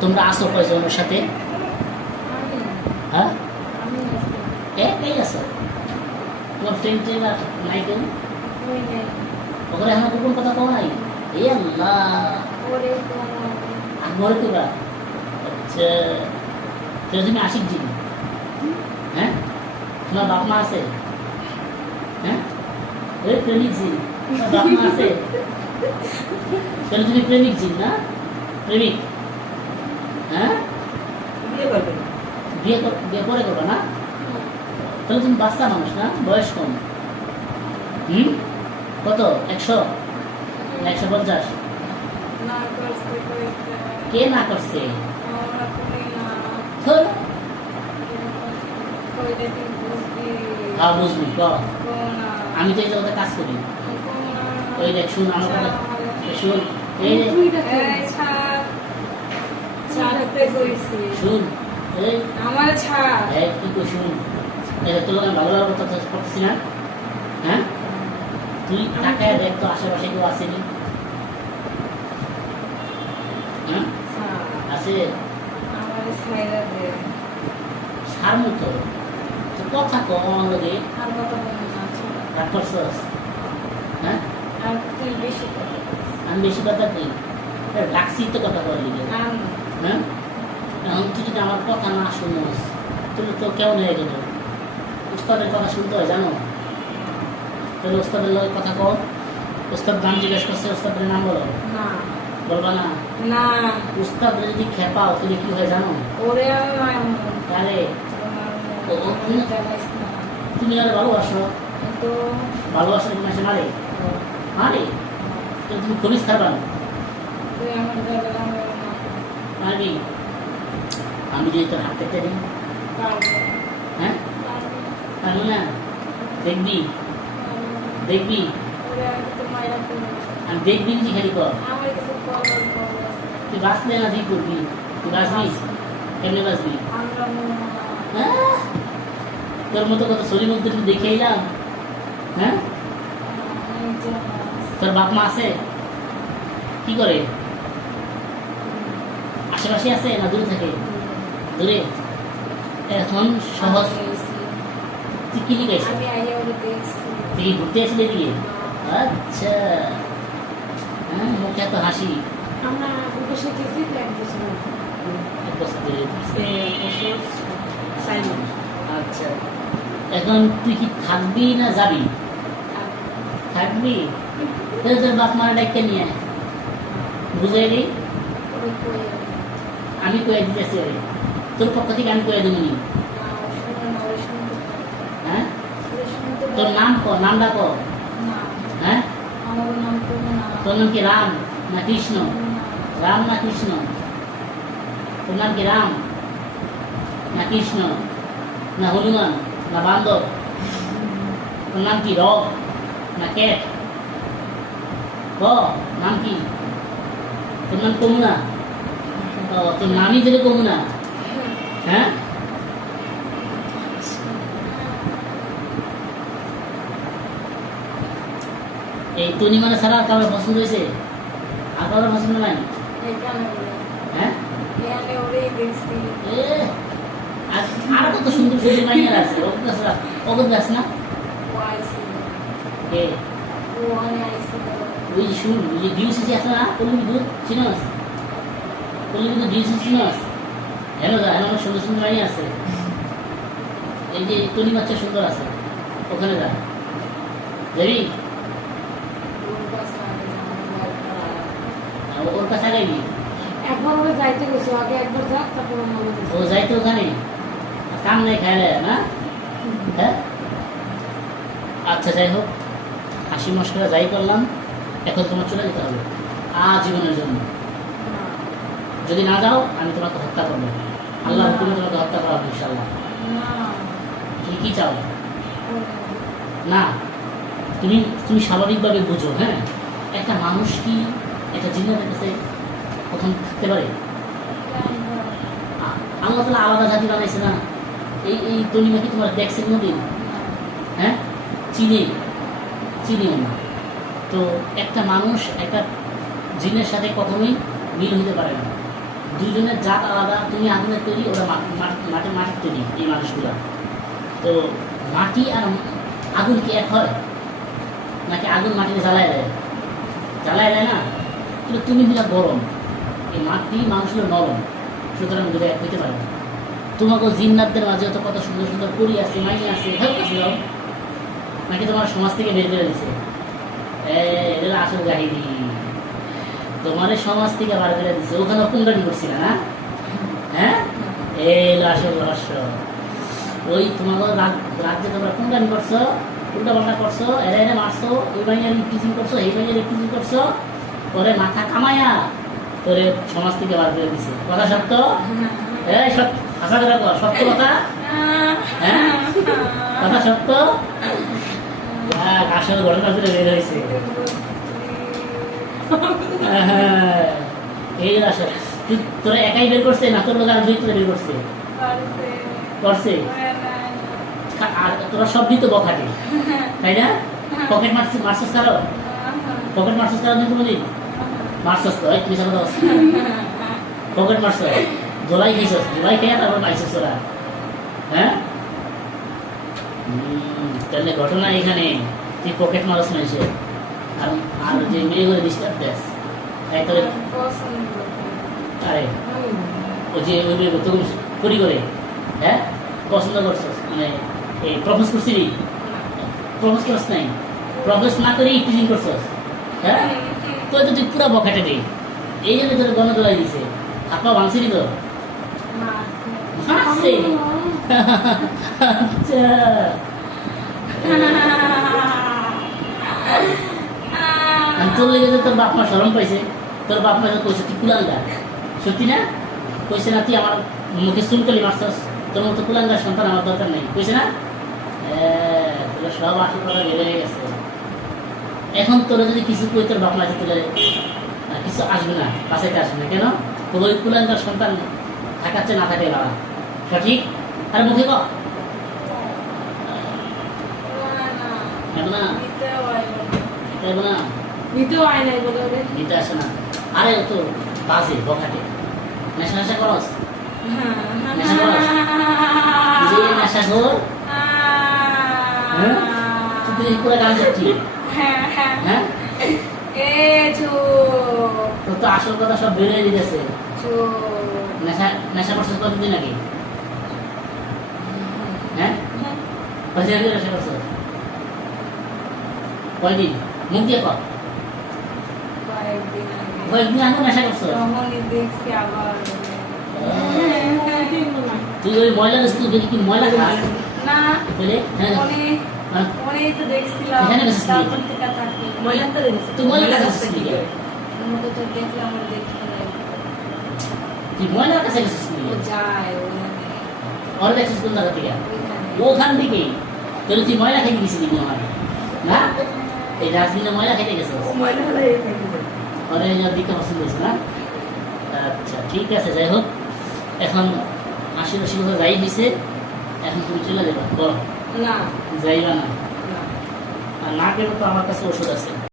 তোমরা আসো কয়জন ওর সাথে? হ্যাঁ, একাই আসো। তোমার ফ্রেন্ডের নাই কেউ? ওখানে এখন গোপন কথা কও নাই? এই আল্লাহ, ঘরে তোরা। আচ্ছা, তুমি আশিক জিনি? হ্যাঁ, তোমার বাপ মা আছে? হ্যাঁ, ওই প্রেমিক জিন, তোমার বাপ মা আছে? তাহলে তুমি প্রেমিক জিন না? প্রেমিক? হ্যাঁ, বিয়ে পরে করবা না? তাহলে তুমি বাচ্চা মানুষ না, বয়স কম। কত? 100 না 150? কে না করছে? হ্যাঁ বুঝবি, আমি তো এই জায়গাতে কাজ করি। ওই দেখ, শুন আমার কথা, শুন এই শুন এই আমার ছাড় কি কই, শুন তোর লোক ভালো ভালো কথা করতেছি না? হ্যাঁ, তুই তাকায় দেখ তো আশেপাশে কেউ আসেনি? হ্যাঁ আছে? সার মতো কথা কম আমার লোকে রাগ করছস? হ্যাঁ, আমি বেশি কথা কই? ডাকছি তো কথা বলার লিগে। হ্যাঁ, এখন তুই যদি আমার কথা না শুনোস তাহলে তো কেমন হয়ে গেল? উস্তাদের কথা শুনতে হয় জানো? তাহলে উস্তাদের লোকের কথা কও। উস্তাদ নাম জিজ্ঞেস করছে, উস্তাদের নাম বলো। বলবা না? না, উস্তাদরা যদি খেপাও তাহলে কি হয় জানো? ওরে তাহলে তুমি আর ভালোবাসো তো ভালোবাসার কি মাসে মারে? মারে? তুমি খবিস খাবা না? মারবি? আমি যদি তোর হাত কেটে দিই? হ্যাঁ, পারবো না? দেখবি? দেখবি? আমি দেখবি কি খালি কর? তুই বাঁচলে না তুই করবি? তুই বাঁচবি? কেমনে বাঁচবি? তোর মতো কত শরীর মধ্যে তুই দেখে এলাম। হ্যাঁ, তোর বাপ মা আছে? কি করে? আশেপাশে আছে না দূরে থাকে? দূরে। এখন সহজ তুই কি লিখে তুই ঘুরতে আসলে দিয়ে? আচ্ছা, হ্যাঁ, মুখে এত হাসি। আচ্ছা, এখন তুই কি থাকবি না যাবি? থাকবি? তাহলে তোর বাপ মারা ডাক্তার নিয়ে বুঝাই দিই, আমি কয়ে দিতেছি। তোর পক্ষ থেকে আমি কয়ে দেবনি। হ্যাঁ, তোর নাম ক, নামটা ক। হ্যাঁ, তোর নাম কি রাম না কৃষ্ণ? রাম না কৃষ্ণ? তোর নাম কি রাম না কৃষ্ণ না হনুমান না বান্দর? তোর নাম কি রব না ক্যাট? নাম কি? তোর নাম কমুনা? তোর নামই দিলে কমুনা? হ্যাঁ, এই তনি মানে ছাড়া আর কারোর পছন্দ হয়েছে? আর কারোর পছন্দ নাই? হ্যাঁ, আর কত সুন্দর সুন্দর মাইয়ার আছে। অগত গাছ না? ওই যে শুন, ওই যে ডিউসিসি আছে না, কলিমি দুধ চিনস? কলিমি দুধ ডিউসিসি চিনস? হেন যা, হেন অনেক সুন্দর সুন্দর মাইয়া আছে। এই যে তনি বাচ্চা সুন্দর আছে, ওখানে যা। যাবি? ওর কাছে আগাইবি? ও যাইতে ওখানে কাম নাই খাইলে না? হ্যাঁ, আচ্ছা যাই হোক, হাসি মশকরা যাই করলাম, এখন তোমার চলে যেতে হবে আজীবনের জন্য। যদি না যাও আমি তোমাকে হত্যা করবো। আল্লাহ হুকুমে তোমাকে হত্যা করা হবে ইনশাআল্লাহ। তুমি কি চাও? না, তুমি স্বাভাবিকভাবে বুঝো। হ্যাঁ, একটা মানুষ কি একটা জিন্নাতের কাছে কখন থাকতে পারে? আল্লাহ তাআলা আলাদা জাতি বানাইছে না? এই তলিমা কি তোমার দেখছেন নবী? হ্যাঁ, চিনিও না। তো একটা মানুষ একটা জিনের সাথে কখনোই মিল হতে পারে না। দুইজনের জাত আলাদা, তুমি আগুনের তৈরি, ওরা মাটির তৈরি, এই মানুষগুলা। তো মাটি আর আগুন কি এক হয়? নাকি আগুন মাটিতে জ্বালায় দেয়? জ্বালায় দেয় না, কিন্তু তুমি হইলা গরম, এই মাটি মানুষ হলো নরম, সুতরাং দুটো এক হইতে পারে না। তোমাকে জিন্নাতদের মাঝে তো কত সুন্দর সুন্দর করি আছে, মাইনে আছে, হেল্প আছে, নাকি তোমার সমাজ থেকে বের করে দিছে? এটা আসল কাহিনী, তোমার সমাজ থেকে বার করে দিচ্ছে, ওখানে কুন্ডানি করছিল না? হ্যাঁ, এই আসল রহস্য। ওই তোমাকে রাজ্যে তোমরা কুন্ডানি করছো, উল্টা পাল্টা করছো, এরা এনে মারছো, ওই বাইনের টিচিং করছো, এই বাইনের টিচিং করছো, তোরে মাথা কামায়া তোরে সমাজ থেকে বার করে দিছে। কথা সত্য? এই সত্য, আশা করে সত্য কথা। হ্যাঁ, কথা সত্য। আসল ঘটনা তুলে বের হয়েছে। এই আসল তোরা একাই বের করছে না তোর লোক আর দুই তোরা বের করছে? করছে। আর তোরা সব দিত বখাটে, তাই না? পকেট মারছিস কারো? পকেট মারছিস কারো কিন্তু বলি মারছিস তো, তুমি সামনে পকেট মারছ, জোলাই খাইছস, জোলাই খেয়ে তারপর পাইছিস তোরা। হ্যাঁ, তাহলে ঘটনা এখানে তুই পকেট মারস মানুষের, আর আর যে মেয়ে করে ডিস্টার্ব দেস, তাই তোর আরে ওই যে ওই মেয়ে তোকে করি করে, হ্যাঁ পছন্দ করছস, মানে এই প্রপোজ করছিলি? প্রপোজ করছ নাই, প্রপোজ না করে টিচিং করছস। হ্যাঁ, তো তুই পুরা বখাটে নেই, এই জন্য তোর গণ তোলাই দিছে। হাত পা ভাঙছিলি তো? আচ্ছা, তোর লেগে তোর বাপ মা শরম পাইছে, তোর বাপ মা কইছে তুই কুলাঙ্গার, সত্যি না? কইছে না তুই আমার মুখে চুলকলি মারছস, তোর মতো কুলাঙ্গার সন্তান আমার দরকার নেই, কইছে না? তোর সব আসল কথা বের হয়ে গেছে। এখন তোরা যদি কিছু কই তোর বাপ মা তোলে কিছু আসবে না, বাঁচাইতে আসবে না, কেন? তোর ওই কুলাঙ্গার সন্তান থাকাচ্ছে না থাকে বাবা, সঠিক? আর মুখে ক নিতে আসে না। আরে তো বাজে বখাটে, নেশা নেশা করস, নেশা করস, নেশা কর, তুই পুরো গান যাচ্ছি। হ্যাঁ, তোর তো আসল কথা সব বেরিয়ে দিতেছে। নেশা নেশা করছিস কতদিন আগে? হ্যাঁ, নেশা করছিস কয়দিন? মুখ দিয়ে কর, কয়েকদিন আগে নেশা করছো? তুই ওই ময়লা স্কুল থেকে কি ময়লা খাস? না, বলে হ্যাঁ ওনেই তো দেখছিলাম, এখানে গেছিস তারপর থেকে থাকি ময়লাটা দেখছিস, তুই ময়লা খাচ্ছিস কি? আমাকে তো দেখলাম, আর দেখতে নাই। তুই ময়লার কাছে গেছিস কি? ও যায় ওখানে, ওর দেখছিস কোন জায়গা থেকে? ওইখানে। ওখান থেকে তাহলে তুই ময়লা খেতে গেছিলি মনে হয় না? এই ডাস্টবিনে ময়লা খেতে গেছিস? ও ময়লা হলে ওরে দিকে পছন্দ হয়েছে না? আচ্ছা ঠিক আছে, যাই হোক, এখন ৮০ বছর যাই হয়েছে, এখন তুমি চলে যাবে? বলো না, যাইবা না? না। আর না গেলে তো আমার কাছে ওষুধ আছে।